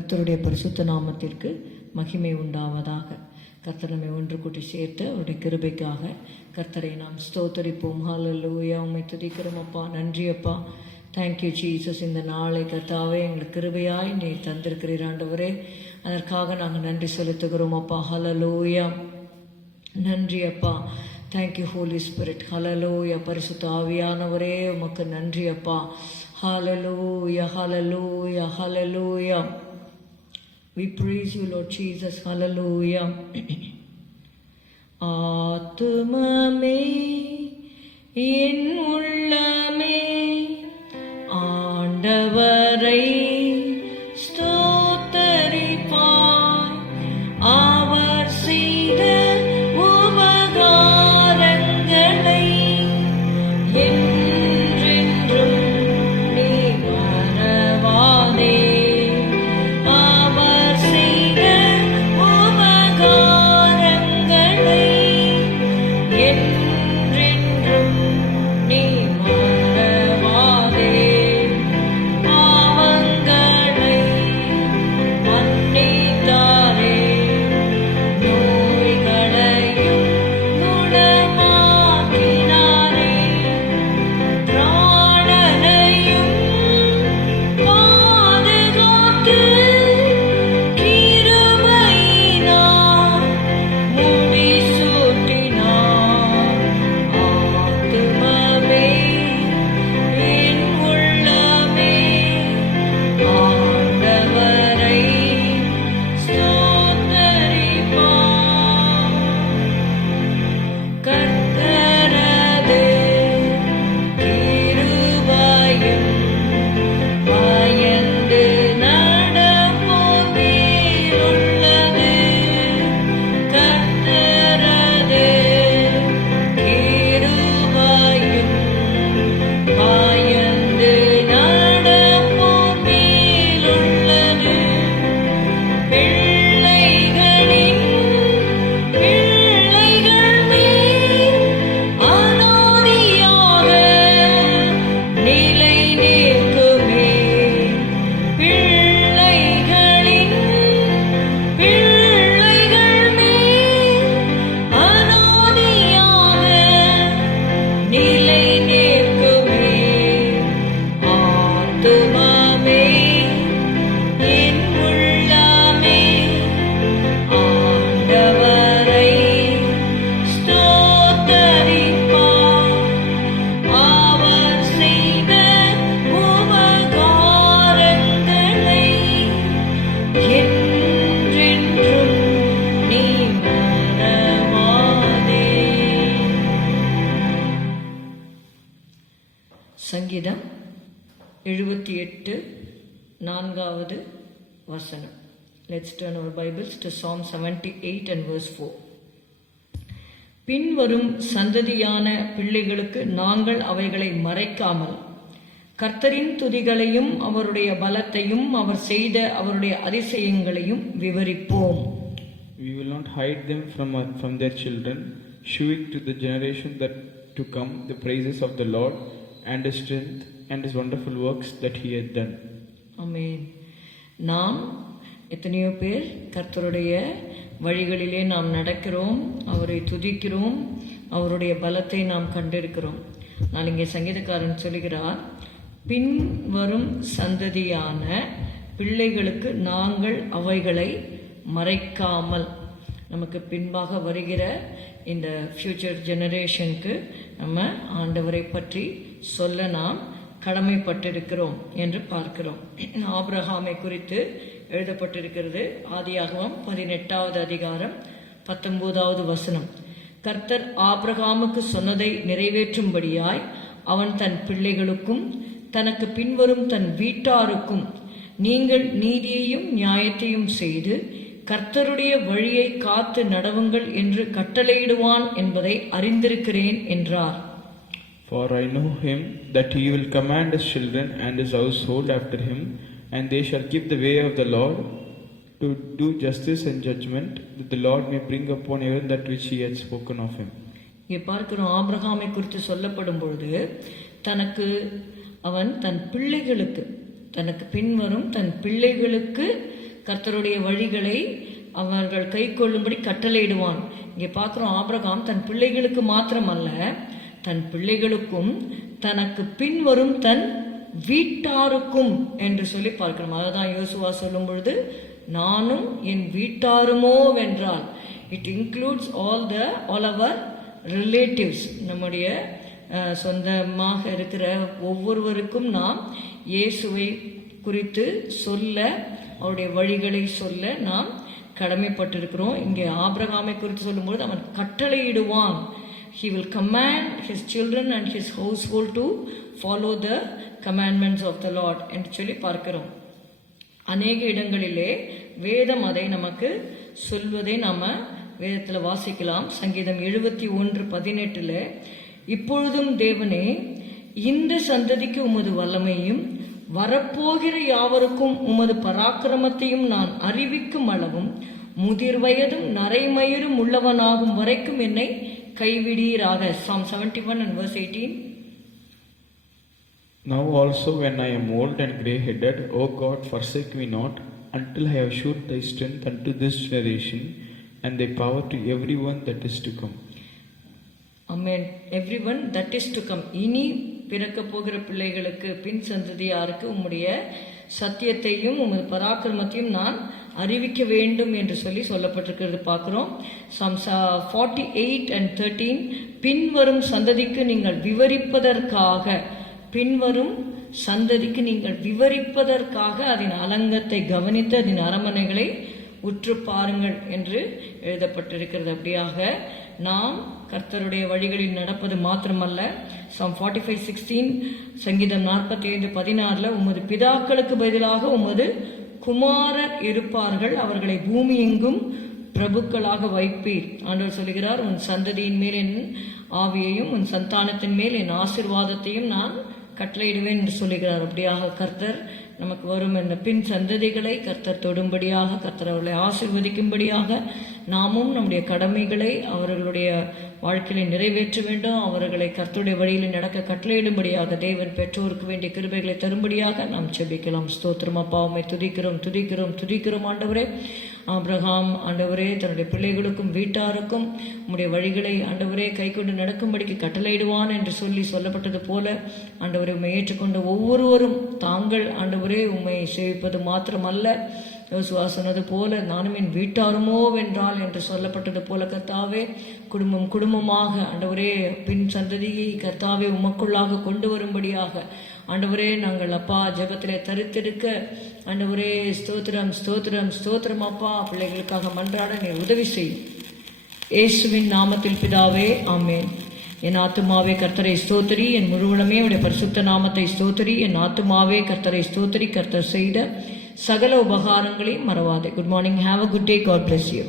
கர்த்தருடைய பரிசுத்த நாமத்திற்கு மகிமை உண்டாவதாக. கர்த்தர் நம்மை ஒன்று கூட்டி சேர்த்து அவருடைய கிருபைக்காக கர்த்தரை நாம் ஸ்தோத்தரிப்போம். ஹல்லேலூயா. உம்மை துதிக்கிறோம் அப்பா. நன்றி அப்பா. Thank you Jesus. இந்த நாளை கர்த்தாவே எங்களுக்கு கிருபையாய் நீர் தந்திருக்கிறீர் ஆண்டவரே. அதற்காக நாங்கள் நன்றி செலுத்துகிறோம் அப்பா. ஹல்லேலூயா. நன்றி அப்பா. Thank you holy spirit. ஹல்லேலூயா. பரிசுத்த ஆவியானவரே உமக்கு நன்றி அப்பா. ஹல்லேலூயா, ஹல்லேலூயா, ஹல்லேலூயா. We praise you, Lord Jesus. Hallelujah. ஆத்துமமே என் உள்ளமே ஆண்டவரை ஸ்தோத்தரிப்பாய். அவர் செய்த உபகாரங்களை என்றென்றும் நீ மறவாதே. சங்கீதம் 78 4வது வசனம். Let's turn our Bibles to Psalm 78 and verse 4. பின்வரும் சந்ததியான பிள்ளைகளுக்கு நாங்கள் அவைகளை மறைக்காமல் கர்த்தரின் துதிகளையும் அவருடைய பலத்தையும் அவர் செய்த அவருடைய அதிசயங்களையும் விவரிப்போம். We will not hide them from their children, shewing to the generation that to come the praises of the Lord and his strength and his wonderful works that he had done. ஆமென். நாம் எத்தனையோ பேர் கர்த்தருடைய வழிகளிலே நாம் நடக்கிறோம், அவரை துதிக்கிறோம், அவருடைய பலத்தை நாம் கண்டிருக்கிறோம். நான் இங்கே சங்கீதக்காரன் சொல்கிறார், பின் வரும் சந்ததியான பிள்ளைகளுக்கு நாங்கள் அவைகளை மறைக்காமல், நமக்கு பின்பாக வருகிற இந்த ஃபியூச்சர் ஜெனரேஷனுக்கு நம்ம ஆண்டவரை பற்றி சொல்ல நாம் கடமைப்பட்டிருக்கிறோம் என்று பார்க்கிறோம். ஆபிரகாமை குறித்து எழுதப்பட்டிருக்கிறது. ஆதியாகமம் 18வது அதிகாரம் 19வது வசனம். கர்த்தர் ஆபிரகாமுக்கு சொன்னதை நிறைவேற்றும்படியாய் அவன் தன் பிள்ளைகளுக்கும் தனக்கு பின்வரும் தன் வீட்டாருக்கும் நீங்கள் நீதியையும் நியாயத்தையும் செய்து கர்த்தருடைய வழியை காத்து நடவுங்கள் என்று கட்டளையிடுவான் என்பதை அறிந்திருக்கிறேன் என்றார். For I know him, that he will command his children and his household after him, and they shall keep the way of the Lord, to do justice and judgment, that the Lord may bring upon even that which he had spoken of him. இங்கே பார்க்கிறோம், ஆபிரகாமை குறித்து சொல்லப்படும் பொழுது அவன் தன் பிள்ளைகளுக்கு, தனக்கு பின்வரும் தன் பிள்ளைகளுக்கு கர்த்தருடைய வழிகளை அவர்கள் கை கொள்ளும்படி கட்டளையிடுவான். இங்கே பார்க்குறோம், ஆபிரகாம் தன் பிள்ளைகளுக்கு மாத்திரமல்ல, தன் பிள்ளைகளுக்கும் தனக்கு பின்வரும் தன் வீட்டாருக்கும் என்று சொல்லி பார்க்கிறோம். அதுதான் யோசுவா சொல்லும் பொழுது, நானும் என் வீட்டாருமோ வென்றால், it includes all our relatives. நம்முடைய சொந்தமாக இருக்கிற ஒவ்வொருவருக்கும் நாம் இயேசுவை குறித்து சொல்ல, அவருடைய வழிகளை சொல்ல நாம் கடமைப்பட்டிருக்கிறோம். இங்கே ஆபிரகாமை குறித்து சொல்லும்போது அவன் கட்டளையிடுவான். He will command his children and his household to follow the commandments of the Lord என்று சொல்லி பார்க்கிறோம். அநேக இடங்களிலே வேதம் அதை நமக்கு சொல்வதை நாம வேதத்தில் வாசிக்கலாம். சங்கீதம் 71:18 இப்பொழுதும் தேவனே, இந்த சந்ததிக்கு உமது வல்லமையும் வரப்போகிற யாவருக்கும் உமது பராக்கிரமத்தையும் நான் அறிவிக்கும் அளவும் முதிர் வயதும் நரைமயிரும் உள்ளவனாகும் வரைக்கும் என்னை கைவிடீராக. Psalm 71:18. Now also when I am old and grey-headed, O God, forsake me not, until I have shewed thy strength unto this generation, and thy power to everyone that is to come. Amen. Everyone that is to come. இனி பிறக்க போகிற பிள்ளைகளுக்கு, பின் சந்ததியாருக்கு உம்முடைய சத்தியத்தையும் உமது பராக்கிரமத்தையும் நான் அறிவிக்க வேண்டும் என்று சொல்லப்பட்டிருக்கிறது பார்க்கிறோம். Psalms 48:13 பின்வரும் சந்ததிக்கு நீங்கள் விவரிப்பதற்காக, பின்வரும் சந்ததிக்கு நீங்கள் விவரிப்பதற்காக அதன் அலங்கத்தை கவனித்து அதன் அரமனைகளை உற்று பாருங்கள் என்று எழுதப்பட்டிருக்கிறது. அப்படியாக நாம் கர்த்தருடைய வழிகளில் நடப்பது மாத்திரமல்ல, Psalm 45:16, சங்கீதம் 45:16 உமது பிதாக்களுக்கு பதிலாக உமது குமாரர் இருப்பார்கள், அவர்களை பூமி எங்கும் பிரபுக்களாக வைப்பீர். ஆண்டவர் சொல்லுகிறார், உன் சந்ததியின் மேல் என் ஆவியையும் உன் சந்தானத்தின் மேல் என் ஆசீர்வாதத்தையும் நான் கட்டளையிடுவேன் என்று சொல்லுகிறார். அப்படியாக கர்த்தர் நமக்கு வரும் இந்த பின் சந்ததிகளை கர்த்தர் தொடும்படியாக, கர்த்தர் அவர்களை ஆசீர்வதிக்கும்படியாக நாமும் நம்முடைய கடமைகளை அவர்களுடைய வாழ்க்கையை நிறைவேற்ற வேண்டும். அவர்களை கர்த்தருடைய வழியில் நடக்க கட்டளையிடும்படியாக தேவன் பெற்றோருக்கு வேண்டிய கிருபைகளை தரும்படியாக நாம் செபிக்கலாம். ஸ்தோத்திரம் அப்பா, உம்மை துதிக்கிறோம் ஆண்டவரே. ஆபிரகாம் ஆண்டவரே தன்னுடைய பிள்ளைகளுக்கும் வீட்டாருக்கும் உம்முடைய வழிகளை ஆண்டவரே கை கொண்டு நடக்கும்படிக்கு கட்டளையிடுவான் என்று சொல்லப்பட்டது போல ஆண்டவரை உம்மை ஏற்றுக்கொண்ட ஒவ்வொருவரும் தாங்கள் ஆண்டவரே உம்மை சேவிப்பது மாத்திரமல்ல, யோசுவா சொன்னது போல நானும் என் வீட்டாருமோ வென்றால் என்று சொல்லப்பட்டது போல கர்த்தாவே, குடும்பமாக ஆண்டவரே பின் சந்ததியை கர்த்தாவே உமக்குள்ளாக கொண்டு வரும்படியாக ஆண்டவரே நாங்கள் அப்பா ஜெபத்திலே தரித்தெடுக்க ஆண்டவரே ஸ்தோத்திரம் அப்பா. பிள்ளைகளுக்காக மன்றாட நீர் உதவி செய்யும். இயேசுவின் நாமத்தில் பிதாவே, ஆமென். என் ஆத்துமாவே கர்த்தரை ஸ்தோத்திரி, என் முழுவதுமே உடைய பரிசுத்த நாமத்தை ஸ்தோத்திரி. என் ஆத்துமாவே கர்த்தரை ஸ்தோத்திரி, கர்த்தர் செய்த சகல உபகாரங்களையும் மறவாதே. Good morning. Have a good day. God bless you.